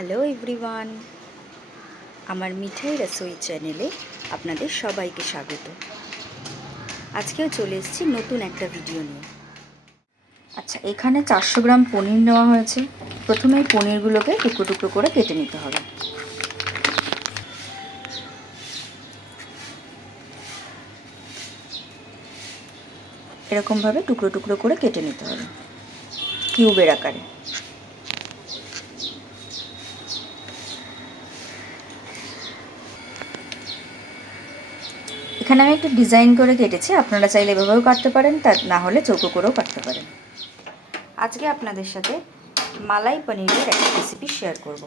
Hello everyone, আমার মিঠাই রসোই চ্যানেলে আপনাদের সবাইকে স্বাগত। আজকেও চলে এসেছি নতুন একটা ভিডিও নিয়ে। আচ্ছা, এখানে 400 গ্রাম পনির নেওয়া হয়েছে। প্রথমে এই পনিরগুলোকে টুকরো টুকরো করে কেটে নিতে হবে। এরকমভাবে টুকরো টুকরো করে কেটে নিতে হবে কিউবের আকারে। এখানে আমি একটু ডিজাইন করে কেটেছি, আপনারা চাইলে এভাবেও কাটতে পারেন, তা না হলে চৌকো করেও কাটতে পারেন। আজকে আপনাদের সাথে মালাই পনিরের একটা রেসিপি শেয়ার করব।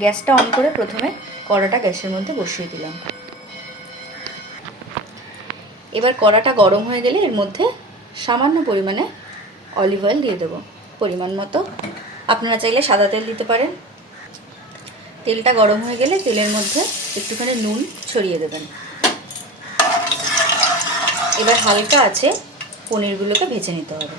গ্যাসটা অন করে প্রথমে কড়াটা গ্যাসের মধ্যে বসিয়ে দিলাম। এবার কড়াটা গরম হয়ে গেলে এর মধ্যে সামান্য পরিমাণে অলিভ অয়েল দিয়ে দেবো, পরিমাণ মতো। আপনারা চাইলে সাদা তেল দিতে পারেন। তেলটা গরম হয়ে গেলে তেলের মধ্যে একটুখানি নুন ছড়িয়ে দেবেন। এবার হালকা আছে পনিরগুলোকে ভেজে নিতে হবে।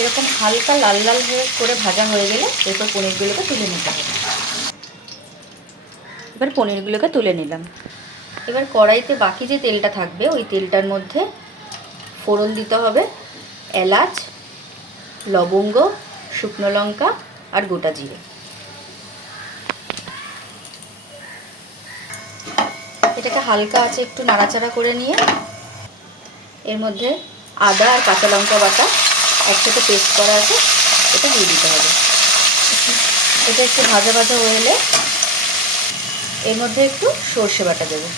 এরকম হালকা লাল লাল করে ভাজা হয়ে গেলে এরপর পনিরগুলোকে তুলে নিতে হবে। এবার পনিরগুলোকে তুলে নিলাম। এবার কড়াইতে বাকি যে তেলটা থাকবে ওই তেলটার মধ্যে ফোড়ন দিতে হবে এলাচ, লবঙ্গ, শুকনো লঙ্কা আর গোটা জিরে। এটাকে হালকা আছে একটু নাড়াচাড়া করে নিয়ে এর মধ্যে আদা আর কাঁচা লঙ্কা বাটা একসাথে পেস্ট করা আছে, এটা দিয়ে দিতে হবে। এটা একটু ভাজা ভাজা হয়ে এলে এর মধ্যে একটু সর্ষে বাটা দেবো।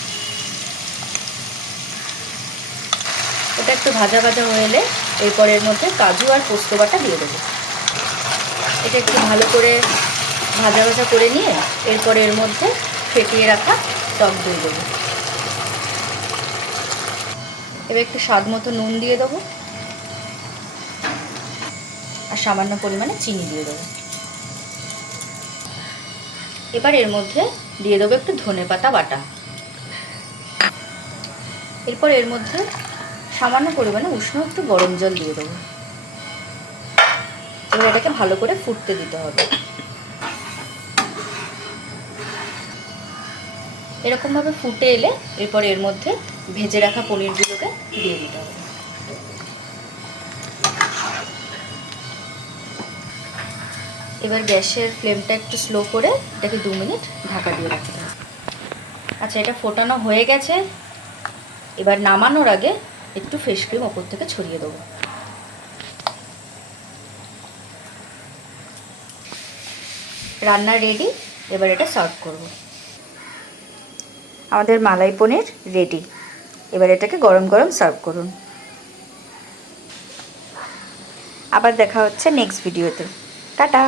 এটা একটু ভাজা ভাজা হয়ে এলে এরপর এর মধ্যে কাজু আর পোস্ত বাটা দিয়ে দেবো। এটা একটু ভালো করে ভাজা ভাজা করে নিয়ে এরপর এর মধ্যে ফেটিয়ে রাখা টক দই দেবো। এবার একটু স্বাদ মতো নুন দিয়ে দেবো আর সামান্য পরিমাণে চিনি দিয়ে দেবো। এবার এর মধ্যে দিয়ে দেবো একটু ধনেপাতা বাটা। এরপর এর মধ্যে সামান্য পরিমাণে উষ্ণ একটু গরম জল দিয়ে দেবো। এবার এটাকে ভালো করে ফুটতে দিতে হবে। এরকমভাবে ফুটে এলে এরপর এর মধ্যে ভেজে রাখা পনিরগুলোকে দিয়ে দিতে হবে। এবার গ্যাসের ফ্লেমটা একটু স্লো করে এটাকে 2 মিনিট ঢাকা দিয়ে রাখতে হবে। আচ্ছা, এটা ফোটানো হয়ে গেছে। এবার নামানোর আগে একটু ফ্রেশ ক্রিম ওপর থেকে ছড়িয়ে দেবো। রান্না রেডি। এবার এটা সার্ভ করব। আমাদের মালাই পনির রেডি। এবার এটাকে গরম গরম সার্ভ করুন। আবার দেখা হচ্ছে নেক্সট ভিডিওতে। টাটা।